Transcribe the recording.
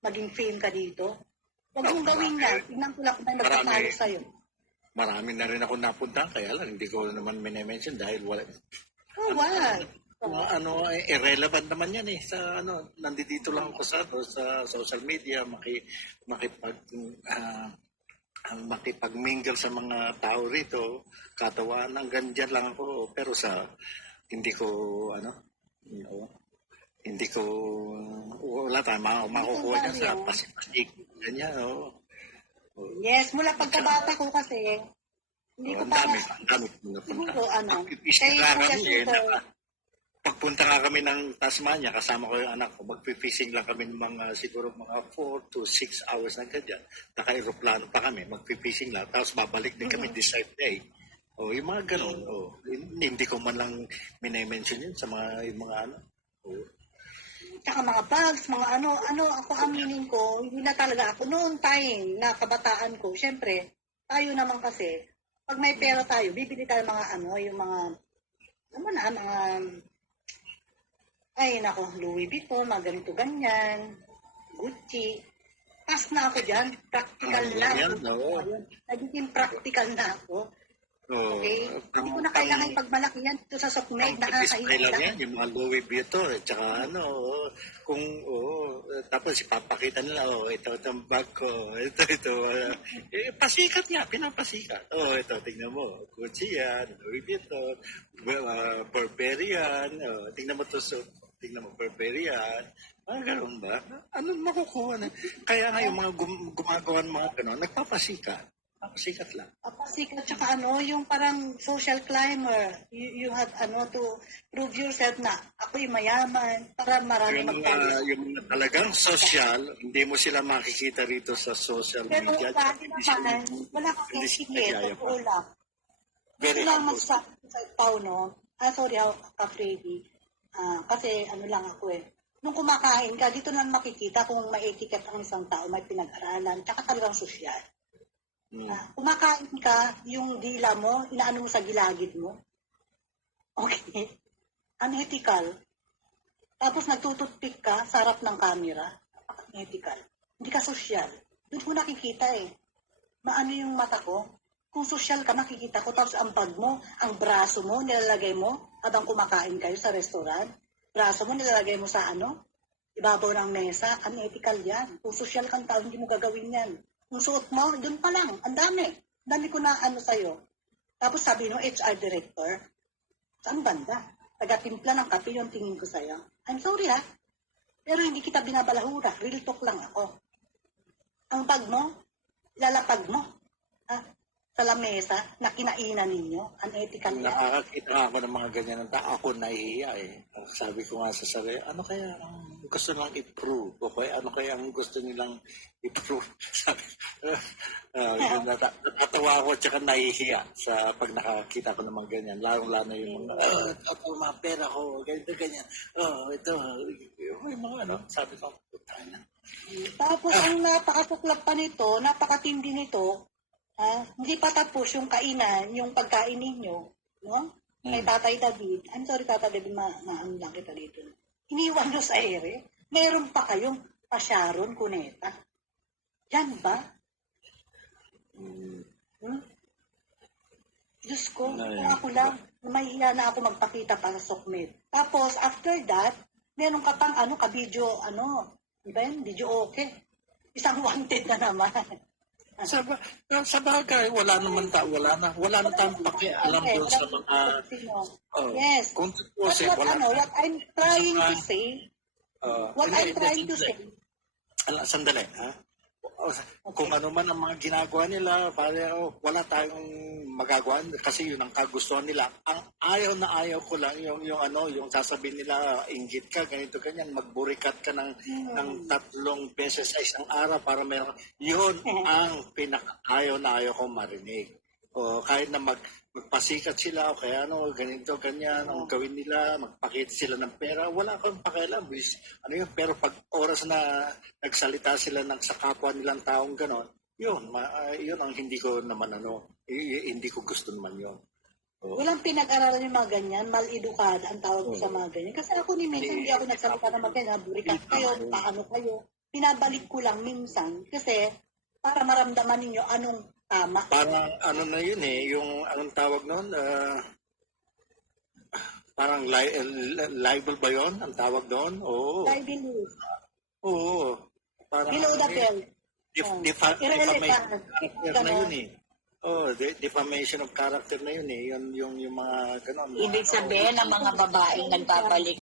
maging fame ka dito. Huwag mong gawin yan. Tignan ko lang kung may magpapalo sa'yo. Marami na rin ako napunta, kaya lang hindi ko naman minimension dahil wala. Oh, wag. Irrelevant naman yan eh. Sa nandito lang ako sa social media, makipag-mingle sa mga tao rito, katawan, hanggang dyan lang ako. Pero hindi ko, hindi ko, wala tayong makukuha niya sa pasipasik. Ganyan, Yes, mula pagkabata ko kasi, hindi ko pa, ang dami siguro, pagpunta nga kami ng Tasmania, kasama ko yung anak ko, magpipishing lang kami ng siguro mga 4 to 6 hours na ganyan. Naka-aeroplano pa kami, magpipishing lang, tapos babalik din kami this same day. Yung mga ganun. Hindi ko man lang minimension yun sa yung mga ano. Tsaka mga bags, mga ako aminin ko, hindi na talaga ako noon time na kabataan ko. Siyempre, tayo naman kasi, pag may pera tayo, bibili tayo mga yung mga, Louis Vuitton, mga ganito ganyan, Gucci. Pas na ako dyan, practical na ako. Nagiging practical na ako. Okay? Hindi ko na kailangan pagmalaki yan dito sa Sokmed, nakakahiya lang. Yung mga Louis Vuitton, at saka tapos ipapakita nila, ito ang bag ko, ito. Pasikat nga, pinapasikat. Ito, tingnan mo, Gucci yan, Louis Vuitton, Burberry yan, tingnan mo Burberry yan. Ganun ba? Ano makukuha na? Kaya nga yung mga gumagawa ng mga gano'n, nagpapasikat. Papasikat lang. Papasikat, tsaka yung parang social climber. You have to prove yourself na ako'y mayaman para marami magpalis. Yung talagang social, hindi mo sila makikita rito sa social media. Pero dati naman, wala kang etiquette. Totoo lang. Very lang magsabi sa tao, no? Sorry, Freddy. Kasi lang ako eh. Nung kumakain ka, dito lang makikita kung may etiquette ang isang tao, may pinag-aralan, tsaka talagang social. Kumakain ka, yung dila mo, inaano mo sa gilagid mo. Okay? Unethical. Tapos nagtututpik ka sa harap ng camera. Unethical. Hindi ka social. Doon ko nakikita eh. Maano yung mata ko? Kung social ka, makikita ko. Tapos ang bag mo, ang braso mo, nilalagay mo habang kumakain kayo sa restaurant. Braso mo, nilalagay mo sa ibabaw ng mesa. Unethical yan. Kung social kang tao, hindi mo gagawin yan. Kung suot mo, dun pa lang. Ang dami. Ang dami ko na sa'yo. Tapos sabi no, HR director, saan banda? Taga-timpla ng kape yung tingin ko sa'yo. I'm sorry ha. Pero hindi kita binabalahura. Real talk lang ako. Ang bag mo, lalapag mo. Sa lamesa na kinainan ninyo. Unethical yan. Nakakakita ako ng mga ganyan ng tao. Ako nahihiya eh. Sabi ko nga sa sarili, ano kaya ang gusto nilang i-prove? Okay? Ano kaya ang gusto nilang i-prove? Sabi, natatawa ako at saka nahihiya sa pag nakakita ko ng mga ganyan. Lalo-lalo yung mga pera ko, ganyan. Ito, yung mga sabi ko, putang na. Tapos ang napakasuklap pa nito, napakatindi nito, hindi pa tapos yung kainan, yung pagkain ninyo, no? Kay Tatay David, I'm sorry Tatay David, maano lang kita dito. Iniwan nyo sa ere, meron pa kayong pasyaron, kuneta. Yan ba? Diyos ko, kung ako lang, mahihiya na ako magpakita para sa Sokmed. Tapos, after that, meron ka pang ka-video, di ba yan? Video okay. Isang wanted na naman. Sa bagay, wala na tayong pakialam doon sa mga yes. Kung what I'm trying to say, sandali, kung ano man ang mga ginagawa nila, wala tayong magagawa kasi yun ang kagustuhan nila. Ang ayaw na ayaw ko lang yung sasabihin nila, inggit ka, ganito, ganyan, magburikat ka ng 3 beses sa isang araw para meron. Yun ang pinaka-ayaw na ayaw ko marinig. O kahit na magpasikat sila o kaya ganito, ganyan, ang gawin nila, magpakita sila ng pera, wala akong pakialam. Pero pag oras na nagsalita sila sa kapwa nilang taong ganon, yun ang hindi ko naman hindi ko gusto naman yun. Walang pinag-aralan yung mga ganyan, mal-edukada ang tawag sa mga ganyan. Kasi ako minsan hindi ako nagsalita na mga ganyan, burikat kayo, paano kayo. binabalik ko lang minsan kasi para maramdaman ninyo anong tama. Parang ano na yun eh, yung anong tawag noon, parang libel ba yun? Ang tawag doon? Oo. Libel. Oo. Parang, Below the belt. defamation Irrelevant. of character na yun eh. Oh, defamation of character na yun eh. Yung mga ganon. Ibig sabihin ng mga babaeng nagbabalik